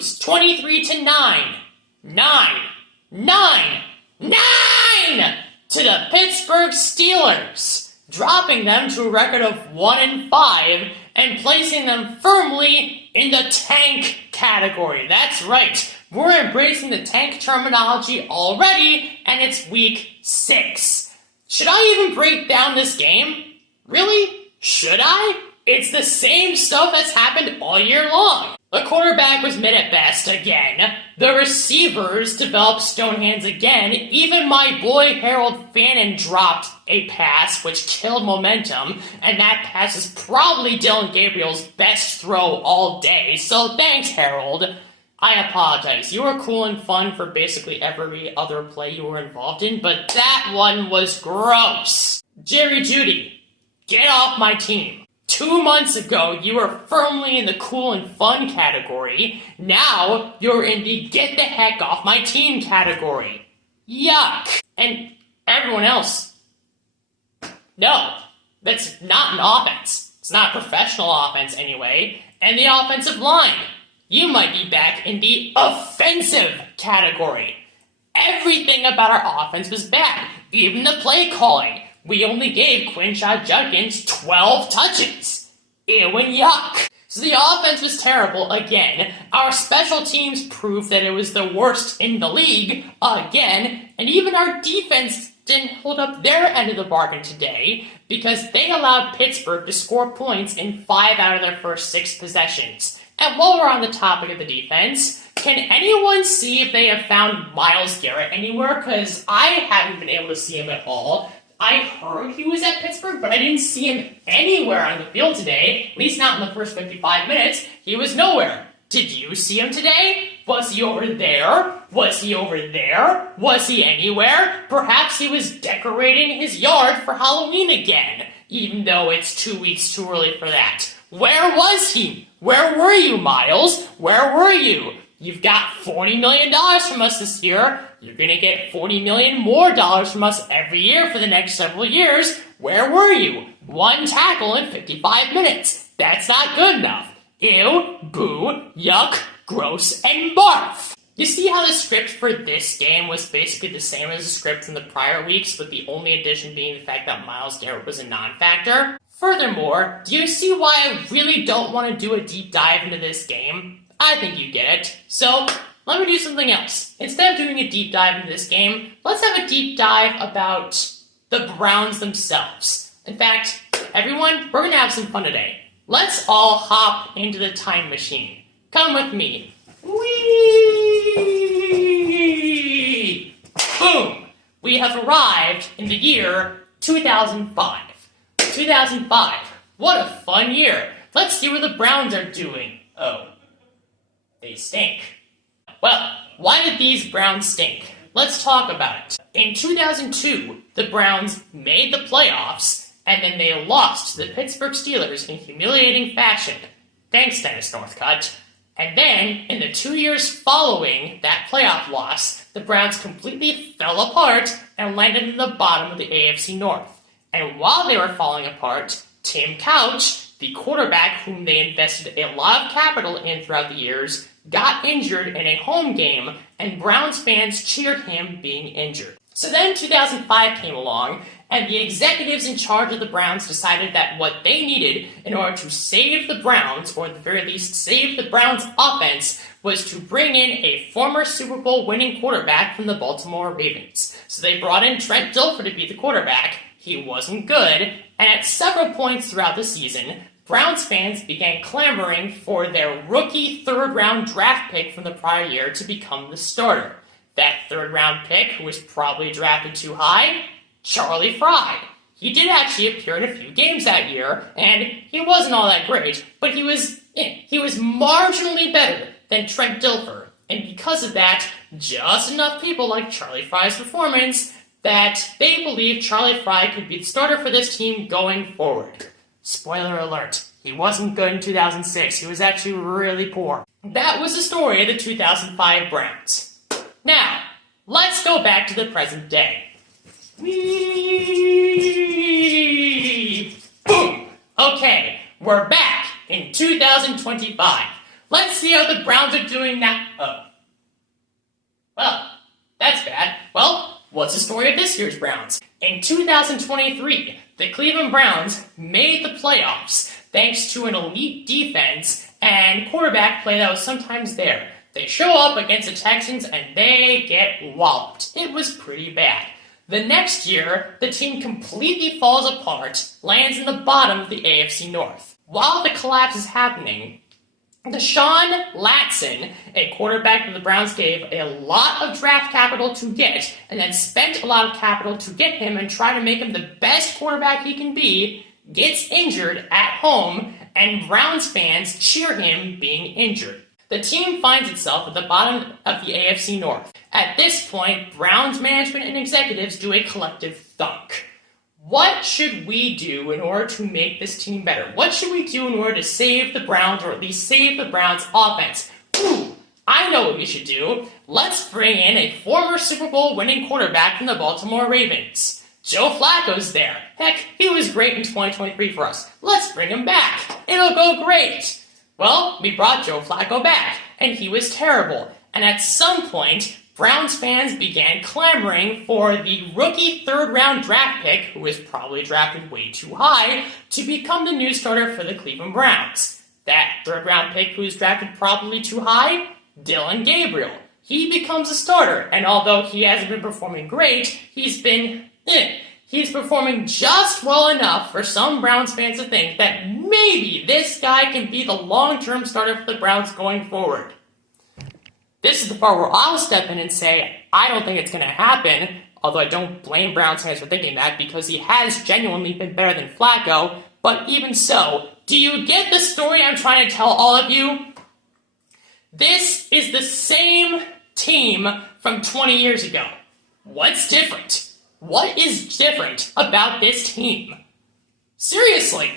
lose 23-9. 9 to the Pittsburgh Steelers, dropping them to a record of 1-5 and placing them firmly in the tank category. That's right, we're embracing the tank terminology already, and it's week 6. Should I even break down this game? Really? Should I? It's the same stuff that's happened all year long. The quarterback was mid at best again. The receivers developed stone hands again. Even my boy Harold Fannin dropped a pass which killed momentum, and that pass is probably Dylan Gabriel's best throw all day, so thanks, Harold. I apologize. You were cool and fun for basically every other play you were involved in, but that one was gross. Jerry Jeudy, get off my team. 2 months ago, you were firmly in the cool and fun category. Now, you're in the get the heck off my team category. Yuck. And everyone else. No, that's not an offense. It's not a professional offense anyway. And the offensive line. You might be back in the offensive category. Everything about our offense was bad. Even the play calling. We only gave Quinshot Judkins 12 touches. Ew and yuck. So the offense was terrible again. Our special teams proved that it was the worst in the league again. And even our defense didn't hold up their end of the bargain today because they allowed Pittsburgh to score points in 5 out of their first 6 possessions. And while we're on the topic of the defense, can anyone see if they have found Myles Garrett anywhere? Because I haven't been able to see him at all. I heard he was at Pittsburgh, but I didn't see him anywhere on the field today, at least not in the first 55 minutes. He was nowhere. Did you see him today? Was he over there? Was he over there? Was he anywhere? Perhaps he was decorating his yard for Halloween again, even though it's 2 weeks too early for that. Where was he? Where were you, Miles? Where were you? You've got $40 million from us this year. You're going to get $40 million more from us every year for the next several years. Where were you? 1 tackle in 55 minutes. That's not good enough. Ew, boo, yuck, gross, and barf. You see how the script for this game was basically the same as the script from the prior weeks, with the only addition being the fact that Myles Garrett was a non-factor? Furthermore, do you see why I really don't want to do a deep dive into this game? I think you get it. So, let me do something else. Instead of doing a deep dive into this game, let's have a deep dive about the Browns themselves. In fact, everyone, we're going to have some fun today. Let's all hop into the time machine. Come with me. Whee! Boom! We have arrived in the year 2005. 2005. What a fun year. Let's see what the Browns are doing. Oh. They stink. Well, why did these Browns stink? Let's talk about it. In 2002, the Browns made the playoffs, and then they lost to the Pittsburgh Steelers in humiliating fashion. Thanks, Dennis Northcutt. And then, in the 2 years following that playoff loss, the Browns completely fell apart and landed in the bottom of the AFC North. And while they were falling apart, Tim Couch, the quarterback whom they invested a lot of capital in throughout the years, got injured in a home game, and Browns fans cheered him being injured. So then 2005 came along, and the executives in charge of the Browns decided that what they needed in order to save the Browns, or at the very least save the Browns offense, was to bring in a former Super Bowl winning quarterback from the Baltimore Ravens. So they brought in Trent Dilfer to be the quarterback. He wasn't good, and at several points throughout the season, Browns fans began clamoring for their rookie third-round draft pick from the prior year to become the starter. That third-round pick, who was probably drafted too high, Charlie Frye. He did actually appear in a few games that year, and he wasn't all that great, but he was marginally better than Trent Dilfer. And because of that, just enough people liked Charlie Frye's performance that they believed Charlie Frye could be the starter for this team going forward. Spoiler alert, he wasn't good in 2006. He was actually really poor. That was the story of the 2005 Browns. Now, let's go back to the present day. Whee! Boom! Okay, we're back in 2025. Let's see how the Browns are doing now. Oh. Well, that's bad. Well, what's the story of this year's Browns? In 2023, the Cleveland Browns made the playoffs thanks to an elite defense and quarterback play that was sometimes there. They show up against the Texans and they get walloped. It was pretty bad. The next year, the team completely falls apart, lands in the bottom of the AFC North. While the collapse is happening, Deshaun Watson, a quarterback that the Browns gave a lot of draft capital to get, and then spent a lot of capital to get him and try to make him the best quarterback he can be, gets injured at home, and Browns fans cheer him being injured. The team finds itself at the bottom of the AFC North. At this point, Browns management and executives do a collective thunk. What should we do in order to make this team better? What should we do in order to save the Browns, or at least save the Browns offense? Ooh, I know what we should do. Let's bring in a former Super Bowl winning quarterback from the Baltimore Ravens. Joe Flacco's there. Heck, he was great in 2023 for us. Let's bring him back. It'll go great. Well, we brought Joe Flacco back, and he was terrible. And at some point, Browns fans began clamoring for the rookie third-round draft pick, who was probably drafted way too high, to become the new starter for the Cleveland Browns. That third-round pick who was drafted probably too high? Dylan Gabriel. He becomes a starter, and although he hasn't been performing great, he's performing just well enough for some Browns fans to think that maybe this guy can be the long-term starter for the Browns going forward. This is the part where I'll step in and say, I don't think it's going to happen, although I don't blame Browns fans for thinking that, because he has genuinely been better than Flacco, but even so, do you get the story I'm trying to tell all of you? This is the same team from 20 years ago. What's different? What is different about this team? Seriously,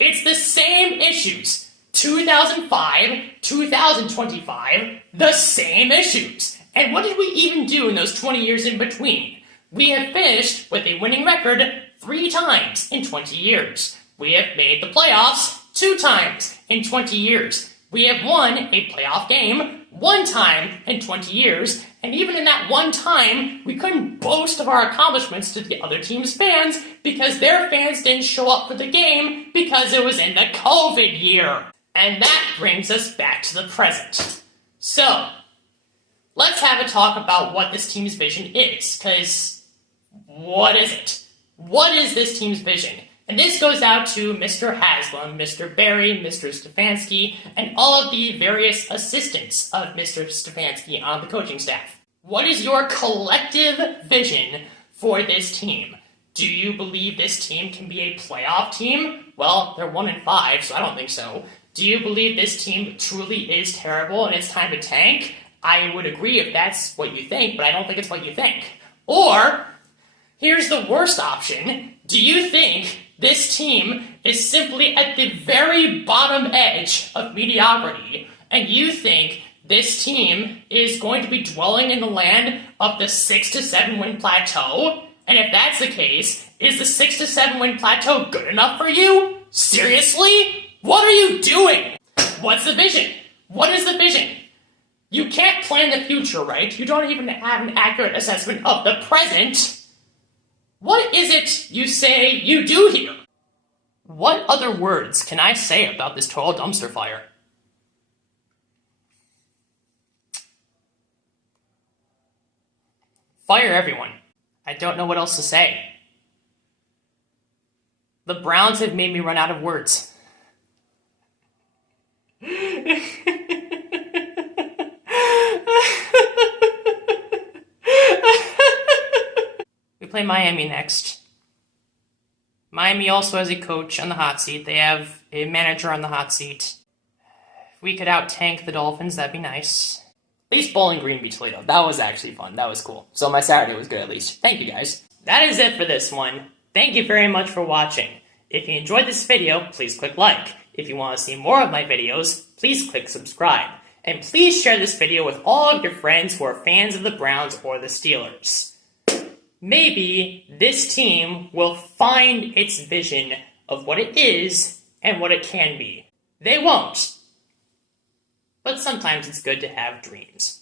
it's the same issues. 2005, 2025, the same issues. And what did we even do in those 20 years in between? We have finished with a winning record 3 times in 20 years. We have made the playoffs 2 times in 20 years. We have won a playoff game 1 time in 20 years, and even in that 1 time, we couldn't boast of our accomplishments to the other team's fans because their fans didn't show up for the game because it was in the COVID year. And that brings us back to the present. So, let's have a talk about what this team's vision is, because what is it? What is this team's vision? And this goes out to Mr. Haslam, Mr. Barry, Mr. Stefanski, and all of the various assistants of Mr. Stefanski on the coaching staff. What is your collective vision for this team? Do you believe this team can be a playoff team? Well, they're 1-5, so I don't think so. Do you believe this team truly is terrible and it's time to tank? I would agree if that's what you think, but I don't think it's what you think. Or, here's the worst option. Do you think this team is simply at the very bottom edge of mediocrity, and you think this team is going to be dwelling in the land of the 6 to 7 win plateau? And if that's the case, is the 6 to 7 win plateau good enough for you? Seriously? What are you doing? What's the vision? What is the vision? You can't plan the future, right? You don't even have an accurate assessment of the present. What is it you say you do here? What other words can I say about this total dumpster fire? Fire everyone. I don't know what else to say. The Browns have made me run out of words. We play Miami next. Miami also has a coach on the hot seat. They have a manager on the hot seat. If we could out-tank the Dolphins, that'd be nice. At least Bowling Green beat Toledo. That was actually fun. That was cool. So my Saturday was good at least. Thank you guys. That is it for this one. Thank you very much for watching. If you enjoyed this video, please click like. If you want to see more of my videos, please click subscribe. And please share this video with all of your friends who are fans of the Browns or the Steelers. Maybe this team will find its vision of what it is and what it can be. They won't. but sometimes it's good to have dreams.